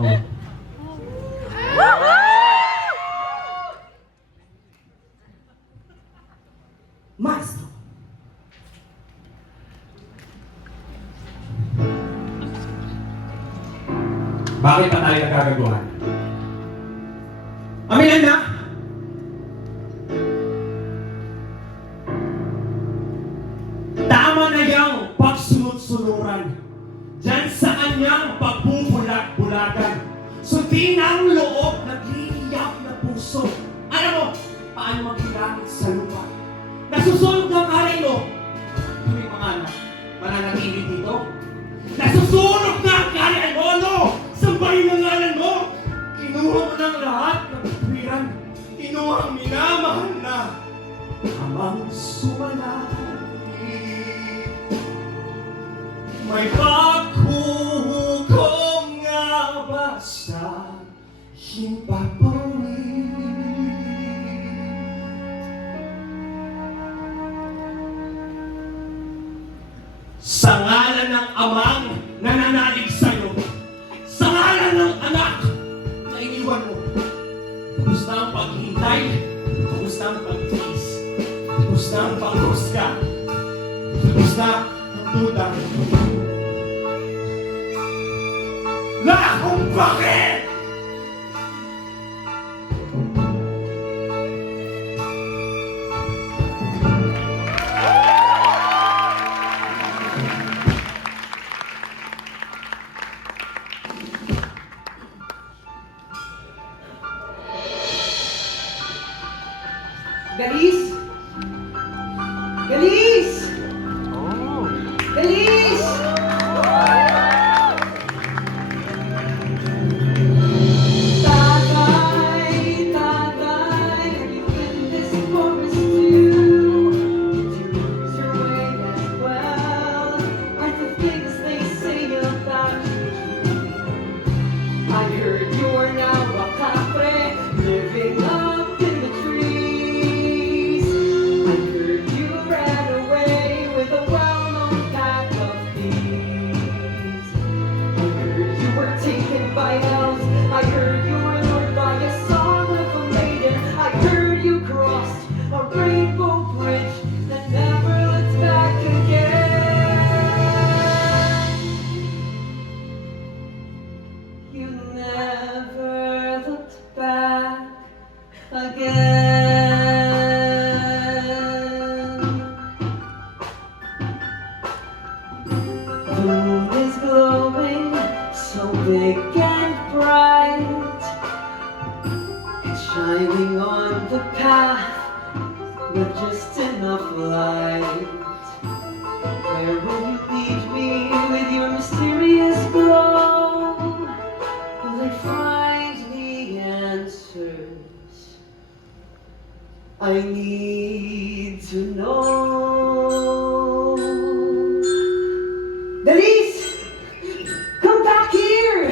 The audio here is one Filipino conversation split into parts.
Oh. Maestro. Bakit pa tayo nagkagaguhan? Amihan na! Tama na yung pagsunod-sunuran dyan sa kanyang pagbubulag-bulagan. Sundin ang loob, nagliliyap na puso. Alam mo, paano maghilangit sa lupa? Nasusunog ng karin mo. May mga anak, mananatili dito. Nasusunog na ang karin mo, no? Sambahin ang ngalan mo. Kinuha mo ng lahat ng tuwiran. Kinuha ang minamahal na amang sumalangit. May paghuhukom nga ba sa himpapawid? Sa ngalan ng amang nananalig sa'yo, sa ngalan ng anak na iniwan mo, tapos na ang paghintay, tapos na ang pagtiis, tapos na ang panghuska, tapos na ang duda. Na kung bakit! Galis! Galis! Galis! Tatay, tatay, are you in this forest too? Did you lose your way as well? Are the things they say about you? I heard you're now a capre, living up in the trees. I heard you ran away with a well-known pack of thieves. I heard you were taken by elves. I heard you were lured by a song of a maiden. I heard you crossed a rainbow bridge that never looked back again. You never looked back again. The moon is glowing so big and bright. It's shining on the path with just enough light. Where will you lead me with your mysterious glow? Will I find the answers I need to know? Dalis! Come back here!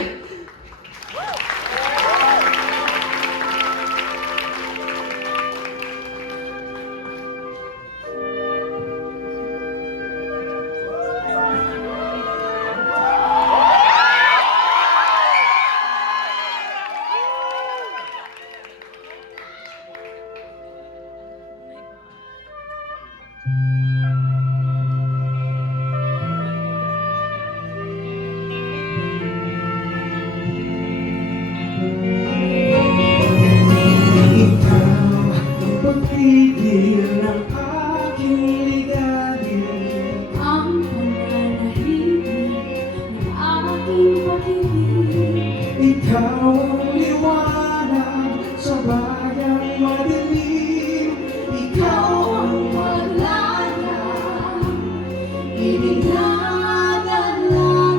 Pagpipil ng aking ligalig, Ang pananahimik ng aking pag-ibig. ikaw ang liwanag sa bayang madilim. Ikaw ang Wala na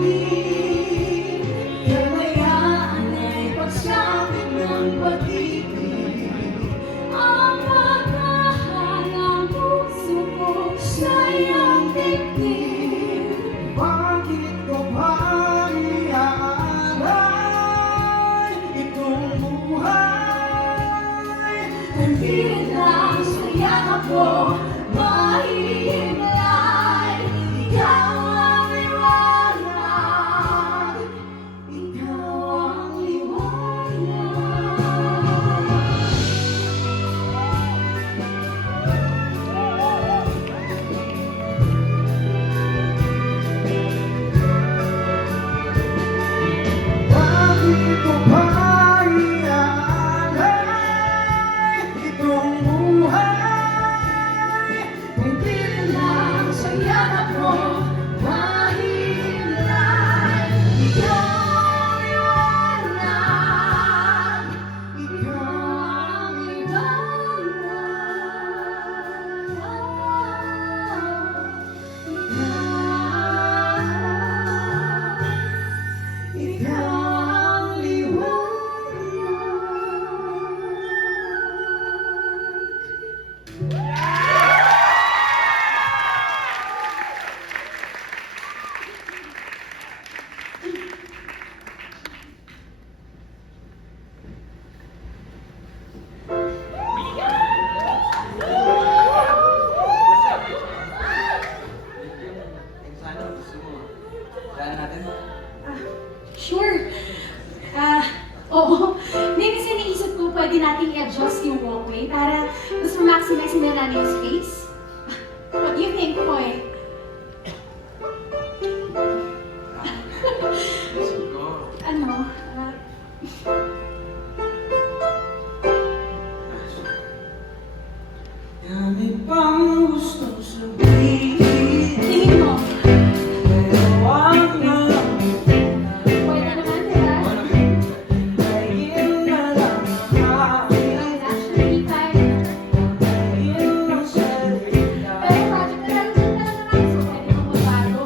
ibinadalangin. Kalayaan ay pagsapit ng pag-ibig. Ang pagmahal ng puso ko sa iyong dibdib. bakit ko ba iaalay itong buhay? Nandito lang sa yakap ko, mahihimlay. Ikaw ang liwanag, ikaw ang Oo. Hindi kasi naisip ko pwede nating i-adjust yung walkway para mas ma-maximize na natin yung space. What do you think, Koy? Ano? Dami pang gustong sabihin, Tingin mo, pero wag na lang. pwede naman, diba? Ayun na lang ang akin. Actually, kaya. Ayun ang salita. Pero project na lang siya talaga, so pwede mo magbago.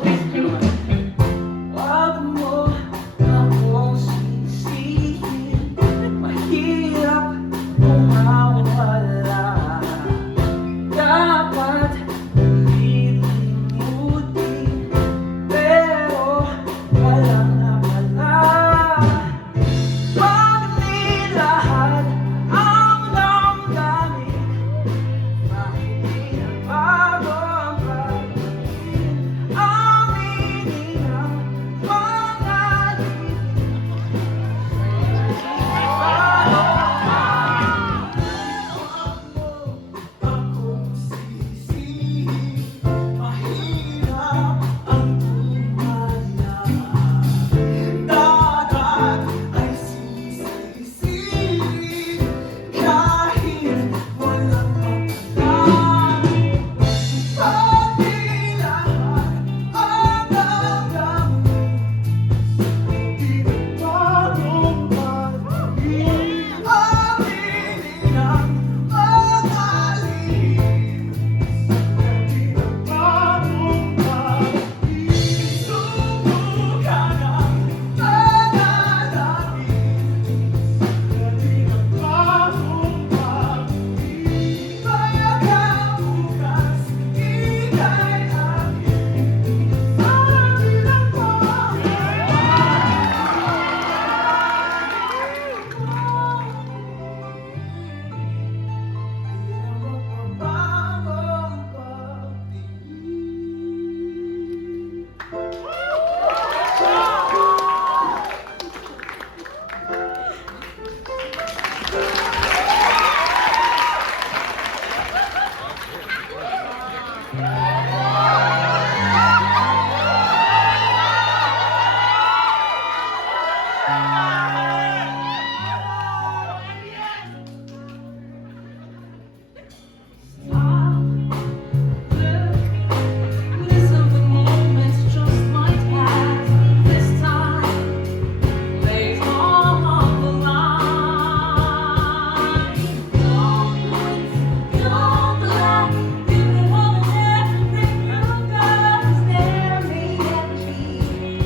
Wag mo akong sisihin. Mahirap kung mawala. Dapat lilimutin, pero walang nakala. Pag nilahat ang damdamin, bakit di nagbago ang pag-ibig? Aminin ang mga akong sisihin, mahirap ang tumala. Dagat ay sisisihin, kahit walang makita. Pati lahat ang damdamin, di nagbagong pag-ibig. Aminin ang mga lihim, di nagbagong pag-ibig. Subukan ang panalangin, di nagbagong pag-ibig. Kaya ka bukas, ika'y akin, sa This of the moments just might pass. This time, lay all on the line. Don't lie, you want everything you got. 'Cause there may never be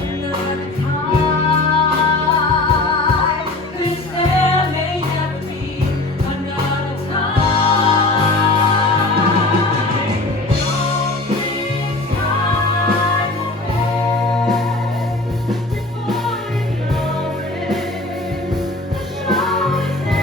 another time. 'Cause there may never be another time. Don't think time away before you know it. The show is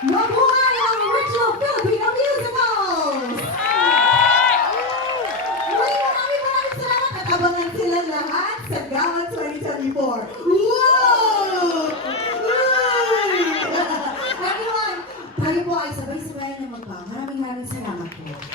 Mabuhay ang Original Filipino Musicals! Maraming salamat at abangan sila lahat sa Gawan 2024. Wow! Uy! Everyone, tayo po ay sabay-sabay na magpa. Maraming salamat po.